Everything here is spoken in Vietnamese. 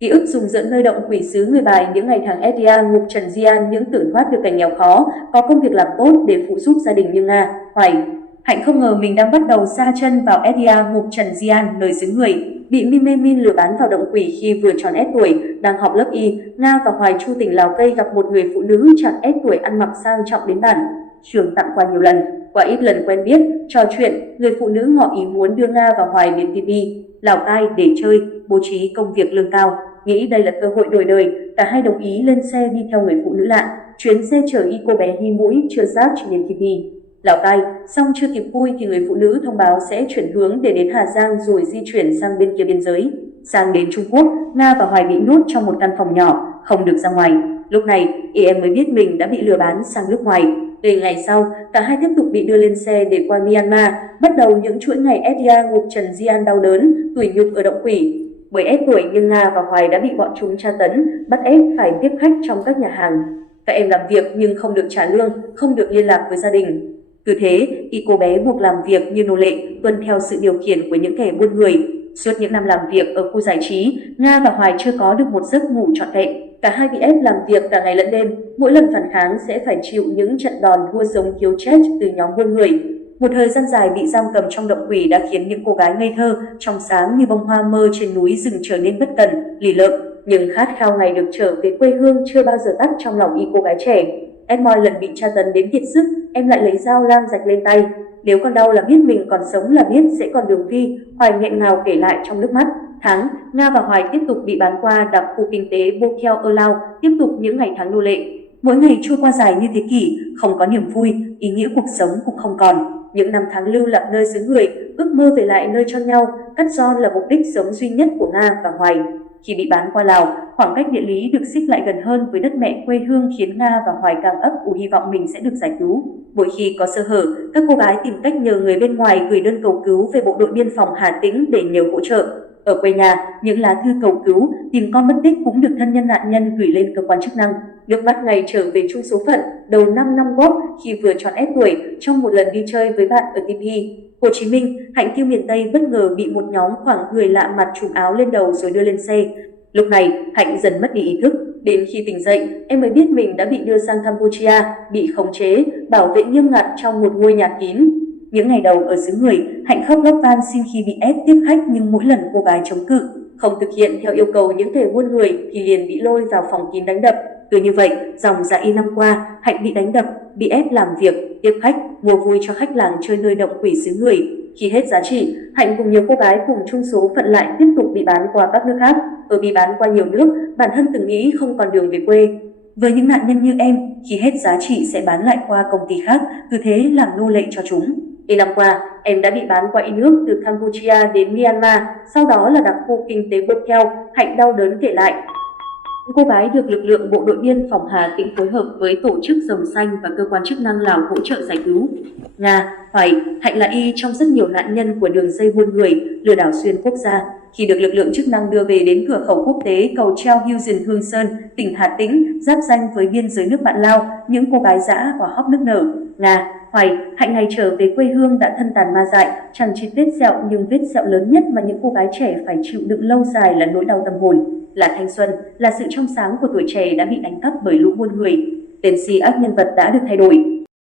Ký ức rùng rợn nơi động quỷ xứ người Bài những ngày tháng Edia ngục Trần Gian, những tưởng thoát được cảnh nghèo khó, có công việc làm tốt để phụ giúp gia đình như Nga, Hoài. Hạnh không ngờ mình đang bắt đầu sa chân vào Edia ngục Trần Gian, nơi xứ người, bị Mimemin lừa bán vào động quỷ khi vừa tròn S tuổi, đang học lớp Y. Nga và Hoài Chu tỉnh Lào Cai gặp một người phụ nữ trạc S tuổi ăn mặc sang trọng đến bản trường tặng quà nhiều lần. Qua ít lần quen biết, trò chuyện, người phụ nữ ngỏ ý muốn đưa Nga và Hoài đến TP, Lào Cai để chơi, bố trí công việc lương cao. Nghĩ đây là cơ hội đổi đời, cả hai đồng ý lên xe đi theo người phụ nữ lạ. Chuyến xe chở y cô bé hi mũi chưa rác đến TP, Lào Cai. Xong chưa kịp vui thì người phụ nữ thông báo sẽ chuyển hướng để đến Hà Giang rồi di chuyển sang bên kia biên giới. Sang đến Trung Quốc, Nga và Hoài bị nhốt trong một căn phòng nhỏ, không được ra ngoài. Lúc này, em mới biết mình đã bị lừa bán sang nước ngoài. Để ngày sau, cả hai tiếp tục bị đưa lên xe để qua Myanmar, bắt đầu những chuỗi ngày Edia ngục Trần Gian đau đớn, tủi nhục ở động quỷ. Bởi ép tuổi nhưng Nga và Hoài đã bị bọn chúng tra tấn, bắt ép phải tiếp khách trong các nhà hàng. Các em làm việc nhưng không được trả lương, không được liên lạc với gia đình. Cứ thế, y cô bé buộc làm việc như nô lệ, tuân theo sự điều khiển của những kẻ buôn người. Suốt những năm làm việc ở khu giải trí, Nga và Hoài chưa có được một giấc ngủ trọn vẹn. Cả hai bị ép làm việc cả ngày lẫn đêm, mỗi lần phản kháng sẽ phải chịu những trận đòn thua sống thiếu chết từ nhóm buôn người. Một thời gian dài bị giam cầm trong động quỷ đã khiến những cô gái ngây thơ, trong sáng như bông hoa mơ trên núi rừng trở nên bất cần, lì lợm. Nhưng khát khao ngày được trở về quê hương chưa bao giờ tắt trong lòng y cô gái trẻ. Mỗi lần bị tra tấn đến kiệt sức, em lại lấy dao lam rạch lên tay. Nếu còn đau là biết mình còn sống là biết sẽ còn đường đi, Hoài nghẹn ngào kể lại trong nước mắt. Tháng, Nga và Hoài tiếp tục bị bán qua đặc khu kinh tế Bokhel ở Lào, tiếp tục những ngày tháng nô lệ. Mỗi ngày trôi qua dài như thế kỷ, không có niềm vui, ý nghĩa cuộc sống cũng không còn. Những năm tháng lưu lạc nơi xứ người, ước mơ về lại nơi cho nhau, cắt giòn là mục đích sống duy nhất của Nga và Hoài. Khi bị bán qua Lào, khoảng cách địa lý được xích lại gần hơn với đất mẹ quê hương khiến Nga và Hoài càng ấp ủ hy vọng mình sẽ được giải cứu. Mỗi khi có sơ hở, các cô gái tìm cách nhờ người bên ngoài gửi đơn cầu cứu về bộ đội biên phòng Hà Tĩnh để nhờ hỗ trợ. Ở quê nhà, những lá thư cầu cứu, tìm con mất tích cũng được thân nhân nạn nhân gửi lên cơ quan chức năng. Nước mắt ngày trở về chung số phận, đầu 5 năm góp khi vừa tròn S tuổi trong một lần đi chơi với bạn ở TP, Hồ Chí Minh, Hạnh Tiêu miền Tây bất ngờ bị một nhóm khoảng người lạ mặt trùm áo lên đầu rồi đưa lên xe. Lúc này, Hạnh dần mất đi ý thức. Đến khi tỉnh dậy, em mới biết mình đã bị đưa sang Campuchia, bị khống chế, bảo vệ nghiêm ngặt trong một ngôi nhà kín. Những ngày đầu ở xứ người, Hạnh khóc lóc van xin khi bị ép tiếp khách nhưng mỗi lần cô gái chống cự, không thực hiện theo yêu cầu những kẻ buôn người thì liền bị lôi vào phòng kín đánh đập. Cứ như vậy, dòng dã y năm qua, Hạnh bị đánh đập, bị ép làm việc, tiếp khách, mua vui cho khách làng chơi nơi động quỷ xứ người. Khi hết giá trị, Hạnh cùng nhiều cô gái cùng chung số phận lại tiếp tục bị bán qua các nước khác. Ở bị bán qua nhiều nước, bản thân từng nghĩ không còn đường về quê. Với những nạn nhân như em, khi hết giá trị sẽ bán lại qua công ty khác, cứ thế làm nô lệ cho chúng. Năm qua, em đã bị bán qua y nước từ Campuchia đến Myanmar, sau đó là đặc khu kinh tế Bokhel, Hạnh đau đớn kể lại. Cô gái được lực lượng bộ đội biên phòng Hà Tĩnh phối hợp với tổ chức Rồng Xanh và cơ quan chức năng Lào hỗ trợ giải cứu. Nga, Hoài, Hạnh là y trong rất nhiều nạn nhân của đường dây buôn người, lừa đảo xuyên quốc gia. Khi được lực lượng chức năng đưa về đến cửa khẩu quốc tế cầu treo Houston Hương Sơn, tỉnh Hà Tĩnh, giáp ranh với biên giới nước bạn Lào, những cô gái dã và khóc nức nở. Nga, Hoài, Hạnh ngày trở về quê hương đã thân tàn ma dại, chẳng chỉ vết sẹo nhưng vết sẹo lớn nhất mà những cô gái trẻ phải chịu đựng lâu dài là nỗi đau tâm hồn, là thanh xuân, là sự trong sáng của tuổi trẻ đã bị đánh cắp bởi lũ buôn người. Tên si ác nhân vật đã được thay đổi.